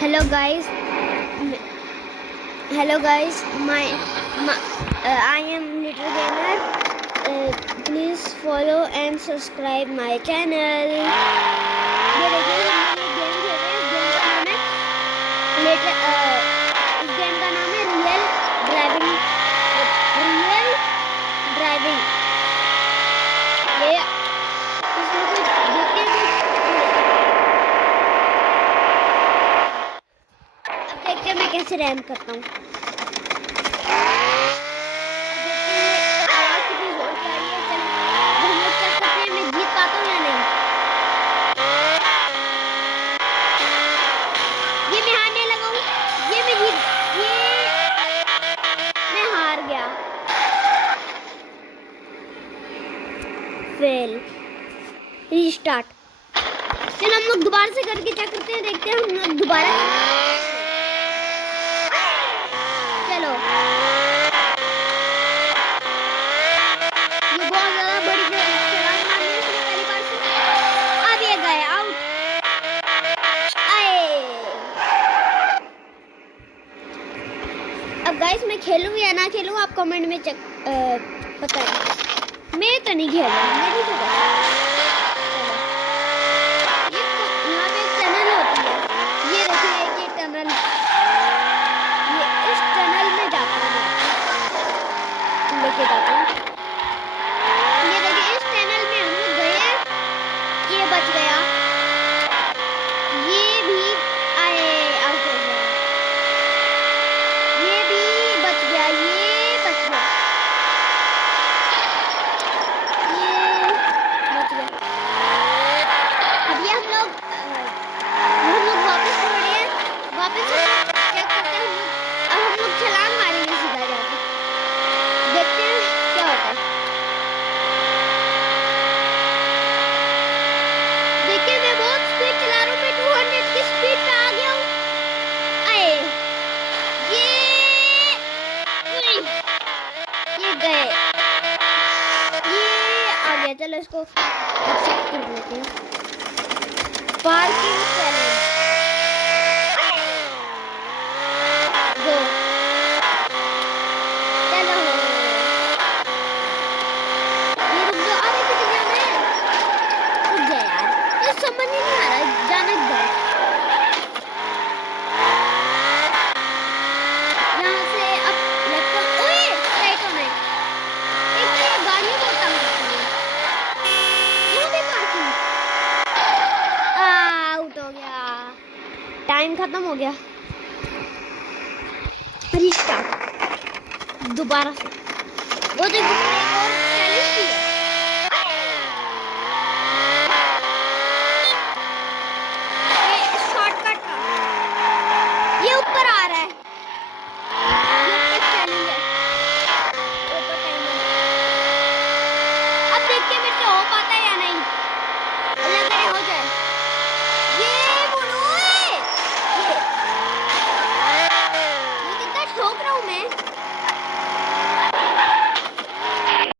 Hello guys. Hello guys. I am Little Gamer. Please follow and subscribe my channel. ये देखिए हम लोग game खेल रहे हैं। इस गेम का नाम है रियल ड्राइविंग। ये इसमें कुछ देखते हैं अब देखते हैं मैं कैसे रैम करता हूँ। आवाज कितनी जोर की आ रही है। चल हम लोग चेक करते हैं मैं जीत पाता हूँ या नहीं। ये मैं हारने लगा हूँ। ये मैं हार गया। फेल। रीस्टार्ट। चल हम लोग दोबारा से करके चेक करते हैं। देखते हैं हम लोग दोबारा। चलो ये बहुत ज्यादा बड़ी छलांग मारनी है इसने पहली बार से। अब ये गए आउट। आए अब गाइस मैं खेलूं या ना खेलूं आप कमेंट में चेक बताएं। मैं तो नहीं खेल रहा। मेरी तो यहाँ पे एक टनल होती है। ये देखिए ये टनल। ये इस टनल में जाता हूँ लेके जाता हूँ। ये देखिए इस टनल में हम लोग गए। ये बच गया। ये भी आए आउट हो गया। ये भी बच गया। ये बच गया। ये बच गया। अब ये हम लोग वापस पकड़े हैं। वापस चेक करते हैं अब हम लोग छलांग मारेंगे सीधा जाके। देखते हैं क्या होता है। देखिए मैं बहुत स्पीड चला रहा हूँ। मैं 200 की स्पीड पे आ गया हूँ। आए ये गए। ये आ गया। चलो इसको एक्सेप्ट कर लेते हैं। पार्किंग चैलेंज गो। चलो ये रुक जाओ। अरे किधर जाना है। रुक जा यार। ये समझ ही नहीं आ रहा जाने दो। यहाँ से अब लेफ्ट ओए राइट होना है। एक तो ये गाड़ी बहुत तंग करती है। यहाँ पे पार्किंग आउट हो गया। टाइम खत्म हो गया। रिस्टार्ट दोबारा से। वो देखो एक और